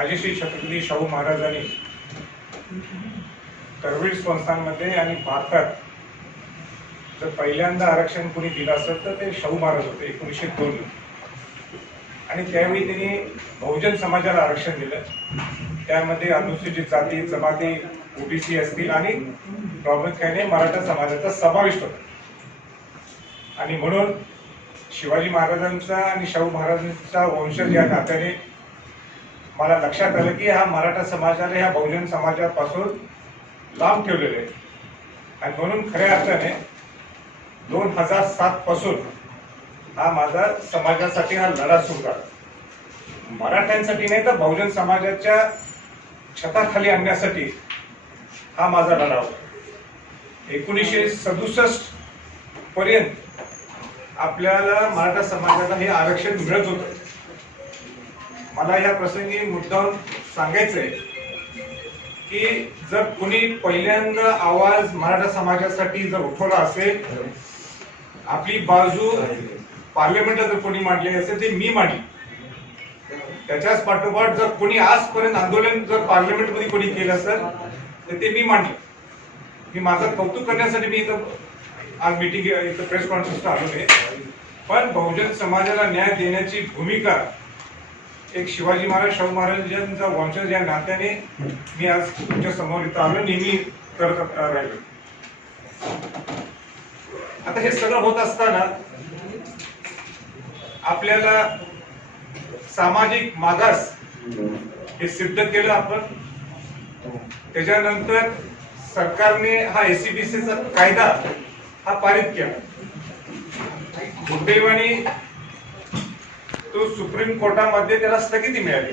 राजश्री छत्रपती शाहू महाराजांनी करवीर संस्थांमध्ये आणि भारतात जर पहिल्यांदा आरक्षण कोणी दिलं असेल तर ते शाहू महाराज होते 1902 आणि त्यावेळी त्यांनी बहुजन समाजाला आरक्षण दिलं. त्यामध्ये अनुसूचित जाती जमाती ओबीसी असतील आणि प्रामुख्याने मराठा समाजाचा समाविष्ट होता. आणि म्हणून शिवाजी महाराजांचा आणि शाहू महाराजांचा वंशज या नात्याने मला लक्षात आलं की हा मराठा समाजाने ह्या बहुजन समाजापासून लांब ठेवलेले आहे. आणि म्हणून खऱ्या अर्थाने 2007 पासून हा माझा समाजासाठी हा लढा सुरू झाला. मराठ्यांसाठी नाही तर बहुजन समाजाच्या छताखाली आणण्यासाठी हा माझा लढा होता. 1967 पर्यंत आपल्याला मराठा समाजाला हे आरक्षण मिळत होतं. मला या प्रसंगी मुद्दाम सांगायचंय की जर कोणी पहिल्यांदा आवाज मराठा समाजासाठी जर उठवला असेल, आपली बाजू पार्लमेंटला जर कोणी मांडली असेल ते मी मांडली. त्याच्याच पाठोपाठ जर कोणी आजपर्यंत आंदोलन जर पार्लमेंटमध्ये कोणी केलं असेल तर ते मी मांडलं. मी माझं कौतुक करण्यासाठी मी इथं आज मीटिंग इथं प्रेस कॉन्फरन्सला आलो आहे. पण बहुजन समाजाला न्याय देण्याची भूमिका एक शिवाजी महाराज शाहू महाराजांचा वंशज या नात्याने मी आज तुमच्या समोर इथं आलो नेहमी करत राहिलो. आता हे सगळं होत असताना आपल्याला सामाजिक मागास हे सिद्ध केलं आपण. त्याच्यानंतर सरकारने हा एसीबीसीचा कायदा हा पारित केला. दुर्दैवाने तो सुप्रीम कोर्टामध्ये त्याला स्थगिती मिळाली.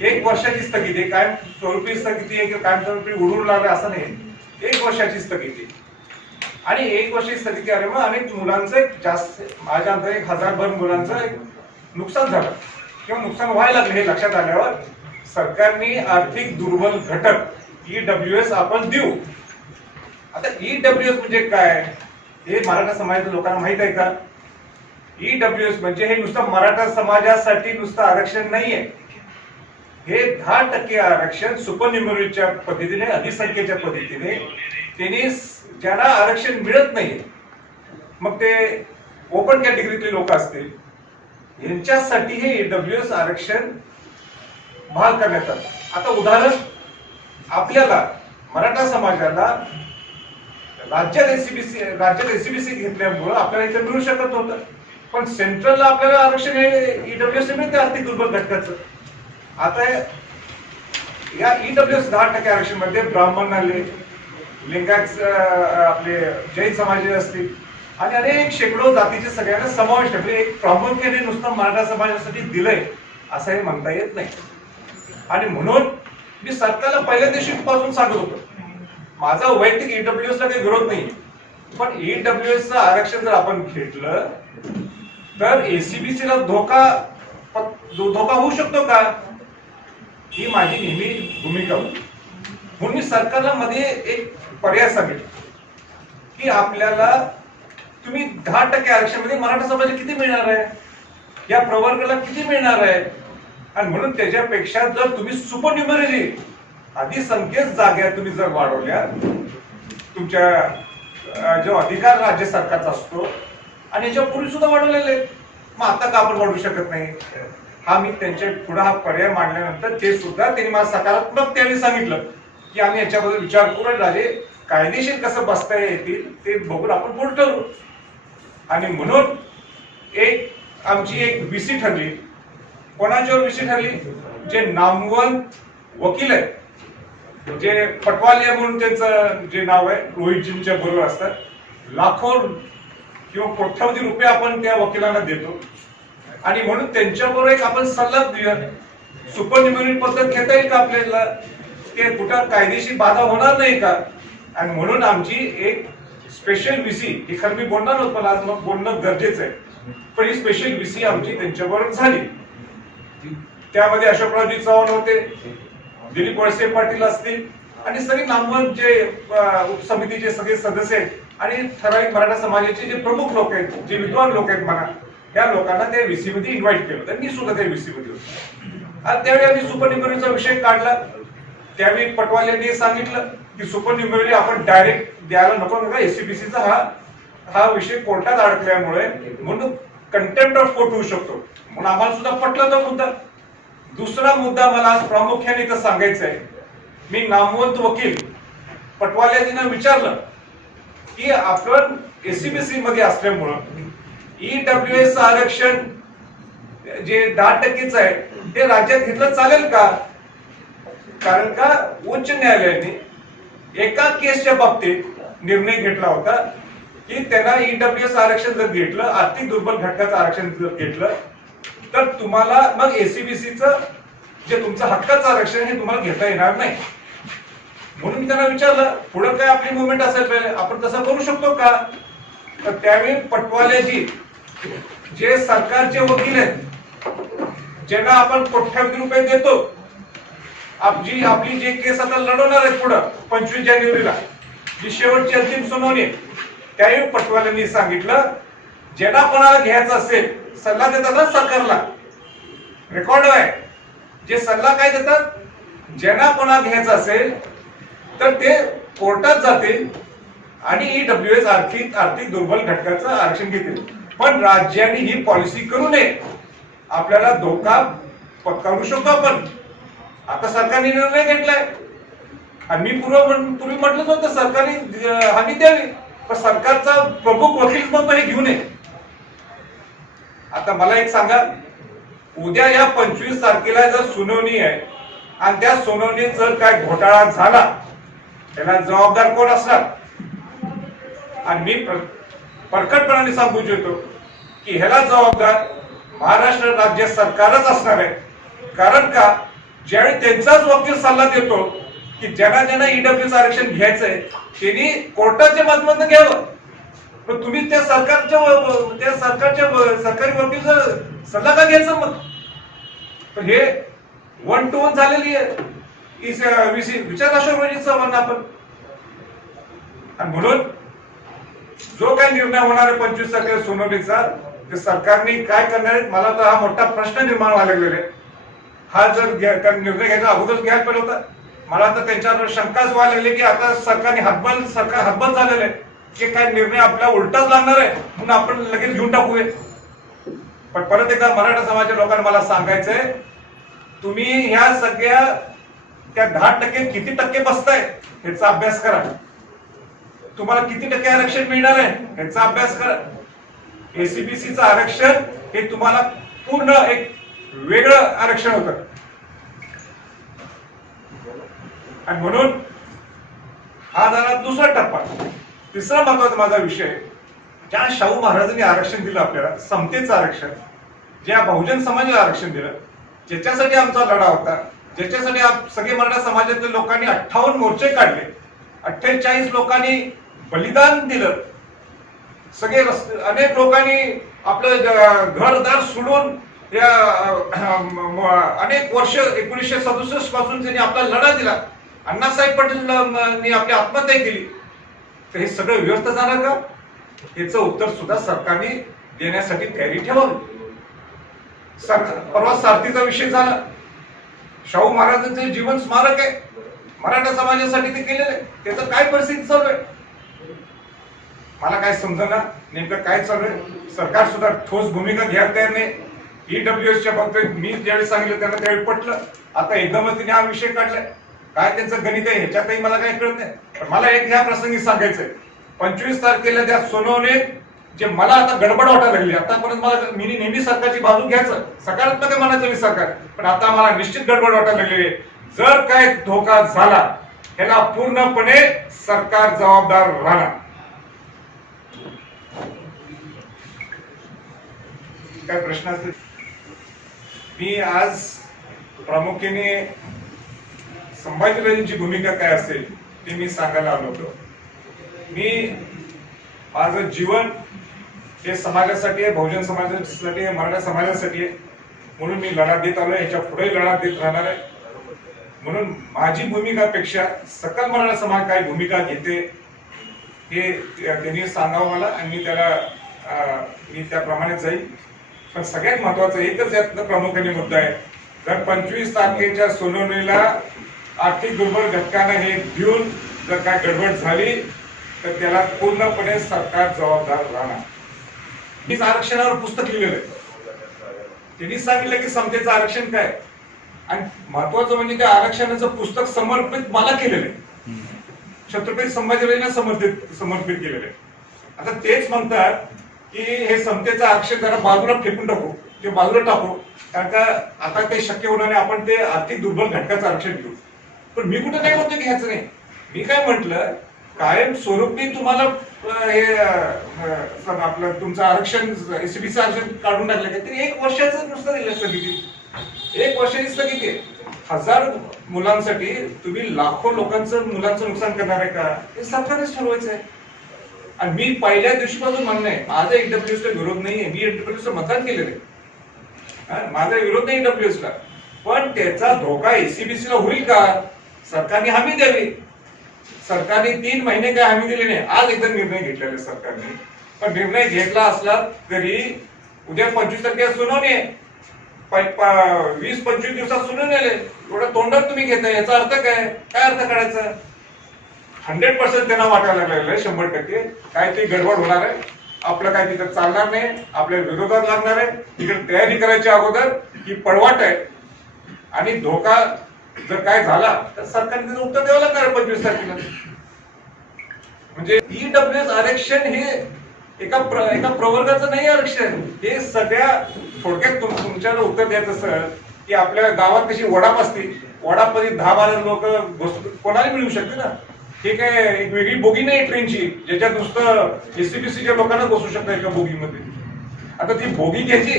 1 वर्षाची स्थगिती, कायम स्वरूपी स्थगिती आहे किंवा कायम स्वरूपी उडून लागलं असं नाही, 1 वर्षाची स्थगिती. आणि 1 वर्षाची स्थगिती आल्यामुळे अनेक मुलांचं जास्त माझ्या अंतर 1000 मुलांचं नुकसान झालं किंवा नुकसान व्हायला लागलं. हे लक्षात आल्यावर सरकारने आर्थिक दुर्बल घटक ईडब्ल्यूएस आपण देऊ. आता ईडब्ल्यूएस म्हणजे काय हे मराठा समाजाच्या लोकांना माहित आहे का? ईडब्ल्यूएस म्हणजे हे नुसतं मराठा समाजासाठी नुसतं आरक्षण नाहीये. हे 10% आरक्षण सुपरन्युमरीच्या पद्धतीने अधिसंख्येच्या पद्धतीने त्यांनी ज्यांना आरक्षण मिळत नाही, मग ते ओपन कॅटेगरीतले लोक असतील, यांच्यासाठी हे ईडब्ल्यूएस आरक्षण बहाल करण्यात आलं. आता उदाहरण, आपल्याला मराठा समाजाला राज्यात एसीबीसी घेतल्यामुळं आपल्याला इथे मिळू शकत होतं. पण सेंट्रलला आपल्याला आरक्षण हे ईडब्ल्यूएस मिळते आर्थिक दुर्बल घटकाचं. आता या ईडब्ल्यूएस 10% आरक्षण मध्ये ब्राह्मण आले, लिंगायत आपले जैन समाज असतील आणि अनेक शेकडो जातीचे सगळ्यांना समावेश आहे. एक प्रामुख्याने नुसतं मराठा समाजासाठी दिलंय असं हे म्हणता येत नाही. आणि म्हणून मी सरकारला पहिल्या दिवशी पासून सांगत होतो, माझा वैयक्तिक ईडब्ल्यूएस ला काही विरोध नाही, पण ईडब्ल्यूएस चं आरक्षण जर आपण घेतलं तर एसीबीसी ला धोका होऊ शकतो का, ही माझी नेहमी भूमिका होती. म्हणून मी सरकारला मध्ये एक पर्याय सांगितला की आपल्याला तुम्ही 10% आरक्षण मध्ये मराठा समाजाला किती मिळणार आहे, या प्रवर्गाला किती मिळणार आहे. आणि म्हणून त्याच्यापेक्षा जर तुम्ही सुपरन्युमरी अधिसंख्येत जागा तुम्ही जर वाढवल्या, तुमच्या जो अधिकार राज्य सरकारचा असतो आणि याच्यापूर्वी सुद्धा वाढवलेले, मग आता का आपण वाढवू शकत नाही. हा मी त्यांच्या पुढे हा पर्याय मांडल्यानंतर ते सुद्धा त्यांनी मला सकारात्मक त्यावेळी सांगितलं की आम्ही याच्याबद्दल विचार करू, राजे कायदेशीर कसं बसता येतील ते बघून आपण पुढे ठरवू. आणि म्हणून आमची एक विसी ठरली. कोणाच्यावर विसी ठरली? जे नामवंत वकील आहेत, जे पटवालिया म्हणून त्यांचं जे नाव आहे, रोहितजींच्या बरोबर असतात, लाखो किंवा कोट्यावधी रुपये आपण त्या वकिलांना देतो. आणि म्हणून त्यांच्याबरोबर एक आपण सल्ला देऊया, सुपरन्युमरी पद्धत घेता येईल का आपल्याला, ते कुठं कायदेशीर बाधा होणार नाही का. आणि म्हणून आमची एक स्पेशल विसी, ही खरं मी बोलणार नव्हतं, आज मग बोलणं गरजेचं आहे, पण ही स्पेशल विसी आमची त्यांच्याबरोबर झाली. त्यामध्ये अशोकरावजी चव्हाण होते, दिलीप वळसे पाटील असतील आणि सगळे नामवंत जे उपसमितीचे सगळे सदस्य आहेत आणि ठराविक मराठा समाजाचे जे प्रमुख लोक आहेत, जे विद्वान लोक आहेत म्हणा, त्या लोकांना त्या व्हीसी मध्ये इन्व्हाइट केलं होतं. मी सुद्धा त्या व्हीसी मध्ये होतो. आणि त्यावेळी आम्ही सुपर न्युमरीचा विषय काढला. त्यावेळी पटवाल्यांनी सांगितलं की सुपर न्युमरी आपण डायरेक्ट द्यायला नको, नका एससीबीसीचा हा विषय कोर्टात अडकल्यामुळे म्हणून कंटेम्प्ट ऑफ कोर्ट होऊ शकतो. म्हणून आम्हाला सुद्धा पटला तो मुद्दा. दुसरा मुद्दा मला आज प्रामुख्याने इथं सांगायचा आहे. मी नामवंत वकील पटवाल्यांना विचारलं की आपण एससीबीसी मध्ये असल्यामुळं ईडब्ल्यूएस आरक्षण जे 10% आहे ते राज्यात घेतलं चालेल का? कारण का उच्च न्यायालयाने एका केसच्या बाबतीत निर्णय घेतला होता की त्यांना ईडब्ल्यूएस आरक्षण जर घेतलं, आर्थिक दुर्बल घटकाचं आरक्षण जर घेतलं, तर तुम्हाला मग एससीबीसीचं जे तुमचं हक्काचं आरक्षण हे तुम्हाला घेता येणार नाही. म्हणून मी त्यांना विचारलं पुढे काय आपली मुवमेंट असेल पाहिजे, आपण तसं करू शकतो का? तर त्यावेळी पटवालेजी जे सरकारचे वकील आहेत, ज्यांना आपण कोट्यावधी रुपये देतो, आपली जे केस आता लढवणार आहेत पुढं 25 जानेवारीला जी शेवटची अंतिम सुनावणी, त्यावेळी पटवाल्यांनी सांगितलं ज्यांना कोणाला घ्यायचं असेल, सल्ला देतात ना सरकारला, रेकॉर्ड आहे, जे सल्ला काय देतात, ज्यांना कोणाला घ्यायचं असेल तर ते कोर्टात जातील आणि ईडब्ल्यूएस आर्थिक दुर्बल घटकाचं आरक्षण घेतील. पण राज्याने ही पॉलिसी करू नये. आपल्याला धोका पत्करू शकतो आपण. आता सरकारने निर्णय घेतलाय आणि मी पूर्वी म्हटलंच होतं सरकारने हमी द्यावी, पण सरकारचा प्रमुख वकील म्हणतो हे घेऊ नये. आता मला एक सांगा, उद्या या 25 तारखेला जर सुनावणी आहे आणि त्या सुनावणीत जर काय घोटाळा झाला, त्याला जबाबदार कोण असणार? आणि मी परखडपणाने सांगू इच्छितो की ह्याला जबाबदार महाराष्ट्र राज्य सरकारच असणार आहे. कारण का ज्यावेळी त्यांचाच वकील सल्ला देतो की ज्यांना ईडब्ल्यूएस आरक्षण घ्यायचंय त्यांनी कोर्टाच्या माध्यमातून घ्यावं, पण तुम्ही त्या सरकारी वकीलचा सल्ला का घ्यायचा? मग पण हे 1 to 1 झालेली आहे विचाराशोचा म्हणणं आपण. आणि म्हणून जो काही निर्णय होणार आहे 25 तारखेला सुनावणीचा, ते सरकारने काय करणार आहे, मला तर हा मोठा प्रश्न निर्माण व्हायला लागलेला आहे. हा जर निर्णय घ्यायचा अगोदरच घ्यायला पाहिजे होता. मला तर त्यांच्यावर शंकाच व्हायला लागली की आता सरकार हातबल झालेलं आहे की काय निर्णय आपला उलटाच लागणार आहे म्हणून आपण लगेच घेऊन टाकूया. पण परत एकदा मराठा समाजाच्या लोकांना मला सांगायचंय, तुम्ही ह्या सगळ्या त्या 10% किती टक्के बसताय ह्याचा अभ्यास करा. तुम्हाला किती टक्के आरक्षण मिळणार आहे ह्याचा अभ्यास करा. एससीबीसीचं आरक्षण हे तुम्हाला पूर्ण एक वेगळं आरक्षण होतं. आणि म्हणून हा झाला दुसरा टप्पा. तिसरा महत्वाचा माझा विषय, ज्या शाहू महाराजांनी आरक्षण दिलं आपल्याला, समतेचं आरक्षण, ज्या बहुजन समाजाला आरक्षण दिलं, ज्याच्यासाठी आमचा लढा होता, ज्याच्यासाठी सगळे मराठा समाजातील लोकांनी 58 मोर्चे काढले, 48 लोकांनी बलिदान दिलं, सगळे अनेक लोकांनी आपलं घरदार सोडून या अनेक वर्ष 1967 पासून त्यांनी आपला लढा दिला. अण्णासाहेब पटेलांनी आपली आत्महत्या केली. तर हे सगळं व्यर्थ झालं का? याचं उत्तर सुद्धा सरकारने देण्यासाठी तयारी ठेवावी. परवा सारथीचा विषय झाला. शाहू महाराजांचे जीवन स्मारक आहे, मराठा समाजासाठी ते केलेलं आहे. त्याचं काय परिस्थिती चालू आहे मला काय समजेना. नेमकं काय चालू आहे? सरकार सुद्धा ठोस भूमिका घ्यायला तयार नाही. ईडब्ल्यूएसच्या बाबतीत मी ज्यावेळी सांगितलं त्यांना त्यावेळी पटलं. आता एकदमच त्यांनी हा विषय काढलाय. काय त्यांचं गणित आहे ह्याच्यातही मला काही कळत नाही. पण मला एक ह्या प्रसंगी सांगायचंय, 25 तारखेला त्या सोनवणीत जे मला आता गडबड वाटायला लागली. आतापर्यंत मला मी नेहमी सरकारची बाजू घ्यायचं, सकारात्मक म्हणायचं मी सरकार, पण आता मला निश्चित गडबड वाटायला लागली आहे. जर काय धोका झाला ह्याला पूर्णपणे सरकार जबाबदार राहणार. काय प्रश्न असतील? मी आज प्रामुख्याने संभाजीराजेंची भूमिका काय असेल ते मी सांगायला आलो होतो. मी माझं जीवन हे समाजासाठी आहे, बहुजन समाजासाठी आहे, मराठा समाजासाठी आहे. म्हणून मी लढा देत आलोय, याच्या पुढे लढा देत राहणार आहे. म्हणून माझी भूमिकापेक्षा सकल मराठा समाज काय भूमिका घेते हे त्यांनी सांगावं मला, आणि मी त्याप्रमाणे जाईल. पण सगळ्यात महत्वाचं एकच यातनं प्रामुख्याने मुद्दा आहे, जर 25 तारखेच्या सुनावणीला आर्थिक दुर्बल घटकांना हे घेऊन जर काय गडबड झाली तर त्याला पूर्णपणे सरकार जबाबदार राहणार. मीच आरक्षणावर पुस्तक लिहिलेलं आहे. त्यांनी सांगितलं की समतेचं आरक्षण काय, आणि महत्वाचं म्हणजे त्या आरक्षणाचं पुस्तक समर्पित मला केलेलं आहे, छत्रपती संभाजीराजांना समर्पित केलेलं आहे. आता तेच म्हणतात की हे समतेचं आरक्षण जरा बाजूला फेकून टाकू, ते बाजूला टाकू, कारण का आता ते शक्य होणार नाही, आपण ते आर्थिक दुर्बल घटकाचं आरक्षण घेऊ. पण मी कुठं काय म्हणतो की घ्यायचं नाही. मी काय म्हटलं, कायम स्वरूपी तुम्हाला हे आपलं तुमचं आरक्षण एसीबीचं आरक्षण काढून टाकलं का, तरी 1 वर्षाचं नुसतं दिलं स्थगिती. 1 वर्षाची स्थगिती आहे. 1000 मुलांसाठी तुम्ही लाखो लोकांचं मुलांचं नुकसान करणार आहे का, हे सरकारनेच ठरवायचं आहे. आणि मी पहिल्या दिवशीपासून म्हणणं आहे, माझा ईडब्ल्यूएसला विरोध नाहीये, मी ईडब्ल्यूएसला मतदान केलेलं आहे, माझा विरोध नाही ईडब्ल्यूएसला, पण त्याचा धोका एसीबीसीला होईल का, सरकारने हमी द्यावी. सरकारने 3 महिने काय हमी दिली नाही. आज एकदा निर्णय घेतलेला आहे सरकारने, पण निर्णय घेतला असला तरी उद्या 25 तारखेला सुनावणी आहे, 20-25 दिवसात सुनावणी आले, एवढं तोंडात तुम्ही घेताय, याचा अर्थ काय अर्थ काढायचा. 100% त्यांना वाटायला लागलेलं आहे, 100% काय ते गडबड होणार आहे, आपलं काय तिथं चालणार नाही, आपल्या विरोधात लागणार आहे. तिकडे तयारी करायची अगोदर ही पळवाट आहे, आणि धोका जर काय झाला तर सरकारने त्याचं उत्तर द्यावं लागणार आहे 25 तारखेला. म्हणजे ईडब्ल्यूएस आरक्षण हे एका प्रवर्गाचं नाही आरक्षण, हे सगळ्या थोडक्यात तुमच्याला उत्तर द्यायचं असं की आपल्या गावात कशी वडाप असते, वडापमध्ये 10-12 लोक कोणाला मिळू शकते ना. हे काय एक वेगळी बोगी नाही ट्रेनची, ज्याच्यात नुसतं एससीबीसीच्या लोकांना बसू शकतात एका बोगीमध्ये. आता ती बोगी घ्यायची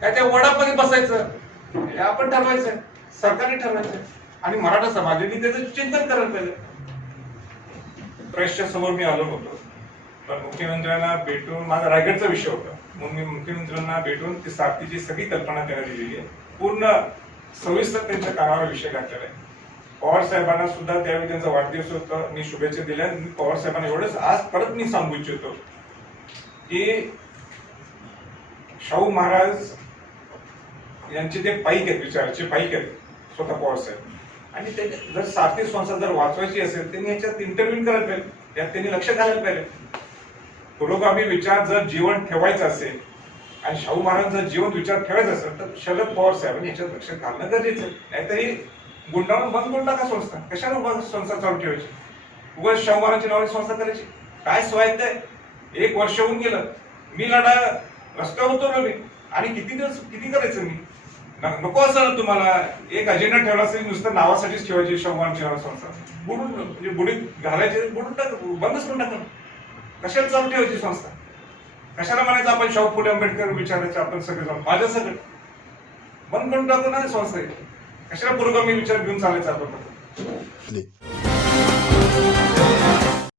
काय त्या वडापमध्ये बसायचं, हे आपण ठरवायचं, सरकारने ठरवायचं, आणि मराठा समाजाने त्याचं चिंतन करायला पाहिजे. प्रेसच्या समोर मी आलो होतो, पण मुख्यमंत्र्यांना भेटून, माझा रायगडचा विषय होता, म्हणून मी मुख्यमंत्र्यांना भेटून ती सारथीची सगळी कल्पना त्यांना दिलेली आहे, पूर्ण सविस्तर त्यांच्या कानावर विषय घातलेला आहे. पवार साहेबांना सुद्धा त्यावेळी त्यांचा वाढदिवस होता, मी शुभेच्छा दिल्या. पवार साहेबांना एवढंच आज परत मी सांगू इच्छितो की शाहू महाराज यांचे ते पाईक आहेत, विचाराचे पाईक आहेत स्वतः पवार साहेब, आणि ते जर सारथी संस्था जर वाचवायची असेल त्यांनी याच्यात इंटरव्ह्यू करायला पाहिजे, यात त्यांनी लक्ष घालायला पाहिजे. पुरोगामी विचार जर जीवन ठेवायचं असेल आणि शाहू महाराज जर जीवन विचार ठेवायचा असेल तर शरद पवार साहेबांनी याच्यात लक्ष घालणं गरजेचं आहे. नाहीतरी गुंडाळून बंद करून टाका संस्था, कशाला संस्था चालू ठेवायची, उगाच शाहू महाराजांची नावाची संस्था करायची, काय स्वायत्त आहे. 1 वर्ष होऊन गेलं, मी लढा रस्त्यावर उतरलो मी, आणि किती दिवस किती करायचं मी. नको असं ना तुम्हाला एक अजेंडा ठेवला असेल, नुसतं नावासाठीच ठेवायची शाहू महाराजांची नाव संस्था, बुडून म्हणजे बुडीत घालायचे, बुडून टाक, बंदच करून टाका. कशाला चालू ठेवायची संस्था, कशाला म्हणायचं आपण शाहू फुले आंबेडकर विचारायचं आपण सगळे जाऊन, माझ्या सगळं बंद करून टाकू ना संस्था, कशाला पुरोगामी विचार घेऊन चालायचं आपण.